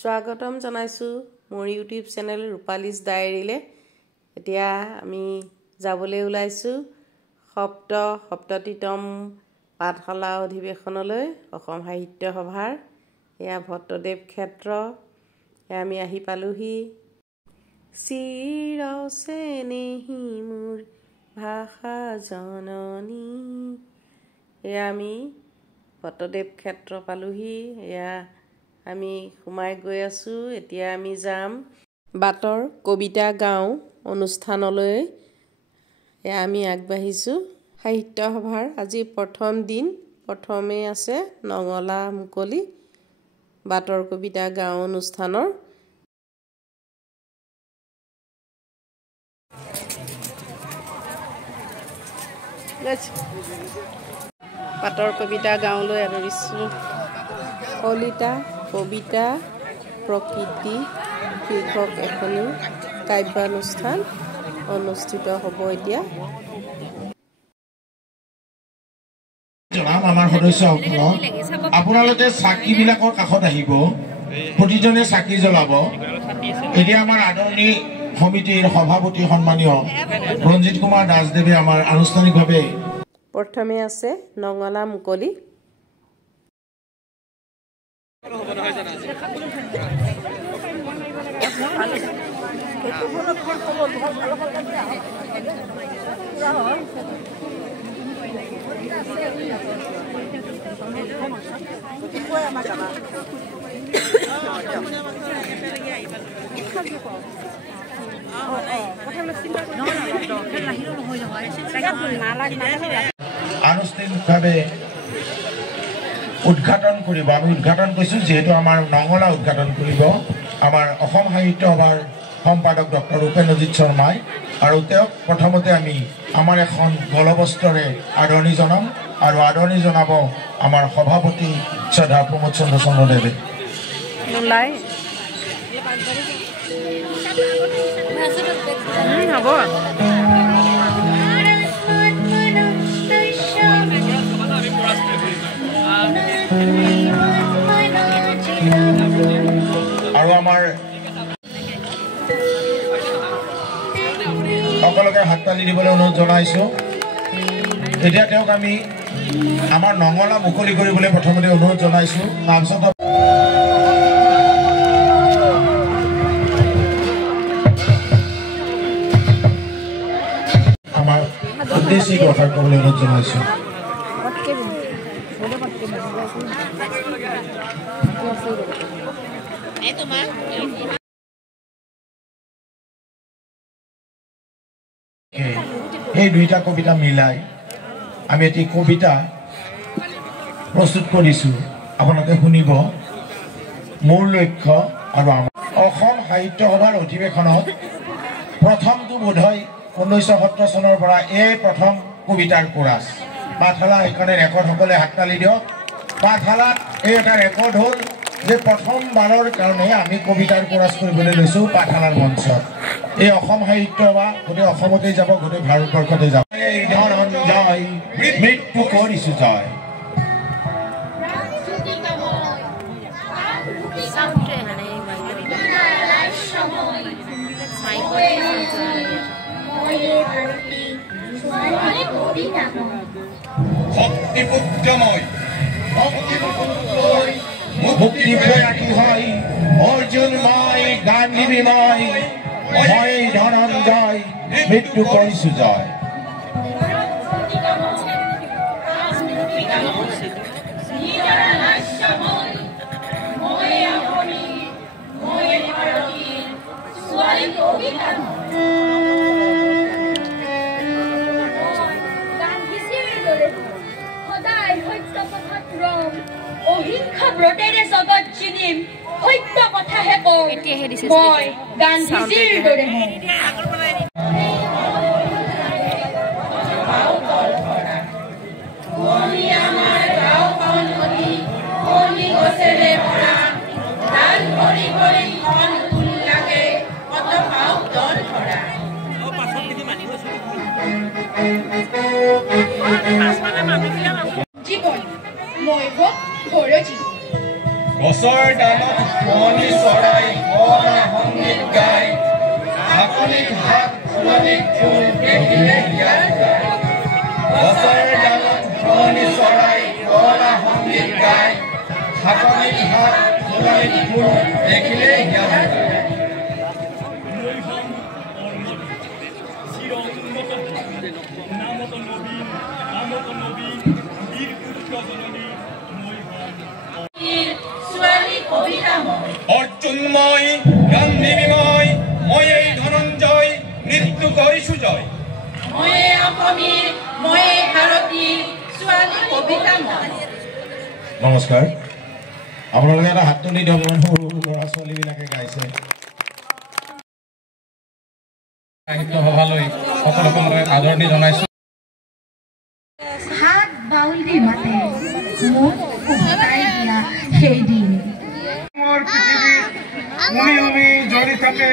স্বাগতম জানাইছো মোৰ YouTube channel ৰূপালীস ডায়েৰীলে। এতিয়া আমি যাবলৈ ওলাইছো সপ্ততিতম পাঠশালা অধিৱেশনলৈ অসম সাহিত্য সভাৰ। এয়া ভট্টদেৱ ক্ষেত্ৰ, আমি আহি পালোহি। চিৰচেনেহী মোৰ ভাষা জননী, এয়া আমি ভট্টদেৱ ক্ষেত্ৰ পালোহি। এয়া আমি সোমাই গৈ আছো। এতিয়া আমি যাম বাটৰ কবিতা গাঁও অনুষ্ঠানলৈ। এয়া আমি আগবাঢ়িছো। সাহিত্য সভাৰ আজি প্ৰথম দিন, প্ৰথমেই আছে নঙলা মুকলি বাটৰ কবিতা গাঁও অনুষ্ঠানৰ। বাটৰ কবিতা গাঁৱলৈ আদৰিছো। কলিতা কবিতা প্ৰকৃতি শীৰ্ষক এখনি কাব্যানুষ্ঠান অনুষ্ঠিত হ'ব। এতিয়া আমাৰ সদস্যসকলক আপোনালোকে চাকিবিলাকৰ কাষত আহিব, প্ৰতিজনে চাকি জ্বলাব। এতিয়া আমাৰ আদৰণি সমিতিৰ সভাপতি সন্মানীয় ৰঞ্জিত কুমাৰ দাসদেৱে আমাৰ আনুষ্ঠানিকভাৱে প্ৰথমে আছে নঙলা মুকলি। আনুষ্ঠানিকভাৱে উদ্ঘাটন কৰিব। আমি উদ্ঘাটন কৰিছোঁ যিহেতু আমাৰ নঙলা উদ্ঘাটন কৰিব আমাৰ অসম সাহিত্য সভাৰ সম্পাদক ডক্টৰ উপেন্দ্ৰজিৎ শৰ্মাই। আৰু তেওঁক প্ৰথমতে আমি আমাৰ এখন গলবস্ত্ৰৰে আদৰণি জনাম আৰু আদৰণি জনাব আমাৰ সভাপতি শ্ৰদ্ধা প্ৰমোদ চন্দ্ৰ চন্দ্ৰদেৱে। আৰু আমাৰ সকলোকে হাত তালি দিবলৈ অনুৰোধ জনাইছোঁ। এতিয়া তেওঁক আমি আমাৰ নঙলা মুকলি কৰিবলৈ প্ৰথমতে অনুৰোধ জনাইছোঁ। তাৰপিছত আমাৰ উদ্দেশ্যিক কথা ক'বলৈ অনুৰোধ জনাইছোঁ। এই দুইটা কবিতা মিলাই আমি এটি কবিতা প্ৰস্তুত কৰিছোঁ, আপোনালোকে শুনিব। মোৰ লক্ষ্য আৰু আমাৰ অসম সাহিত্য সভাৰ অধিৱেশনত প্ৰথমটো বোধহয় 1970 চনৰ পৰা এই প্ৰথম কবিতাৰ কোৰাছ। পাঠশালা সেইকাৰণে ৰেকৰ্ডসকলে হাততালি দিয়ক। পাঠশালাত এই এটা ৰেকৰ্ড হ'ল যে প্ৰথমবাৰৰ কাৰণে আমি কবিতাৰ কোৰাছ কৰিবলৈ লৈছোঁ পাঠশালাৰ মঞ্চত। এই অসম সাহিত্য বা গোটেই অসমতে যাব, গোটেই ভাৰতবৰ্ষতে যাব। জয় মৃত্যু কৰিছো জয়। ভক্তিপুত্ৰময় মুক্তি প্ৰয়াতি হয় অৰ্জুনময় গান্ধীময় মই ধনঞ্জয় মৃত্যু কৰিছো জয়। অহিংসা ব্ৰতেৰে জগত চিনিম, সত্য কথাহে কওঁ মই গান্ধীজীৰ দৰে। জীবন মই হোক ঘৰজী গছৰ ডালত শুৱনি চৰাই কলা সংগীত গায় ঢাকনিত হাত ফুলনিত ফুল দেখিলে হিয়া যায় গছৰ ডালত শুৱনি চৰাই কলা সংগীত গায় ঢাকনিত হাত ফুলনিত ফুল দেখিলে হিয়া যায় অর্জুনময় গান্ধীময় ময়ে ধনঞ্জয় মৃত্যুকয় সুজয় ময়ে অসমীৰ ময়ে ভাৰতীৰ ছোৱালী কবিতা নমস্কাৰ আপোনালোকে এটা হাত তুলি দিয়ক সৰু ল'ৰা ছোৱালীবিলাকে গাইছে সাহিত্য সভালৈ সকলোকে মই আদৰণি জনাইছোঁ হাত বাউলি মাতে মোক উভতাই দিয়া সেইদিন পৃথিৱীত উমি উমি জ্বলি থাকে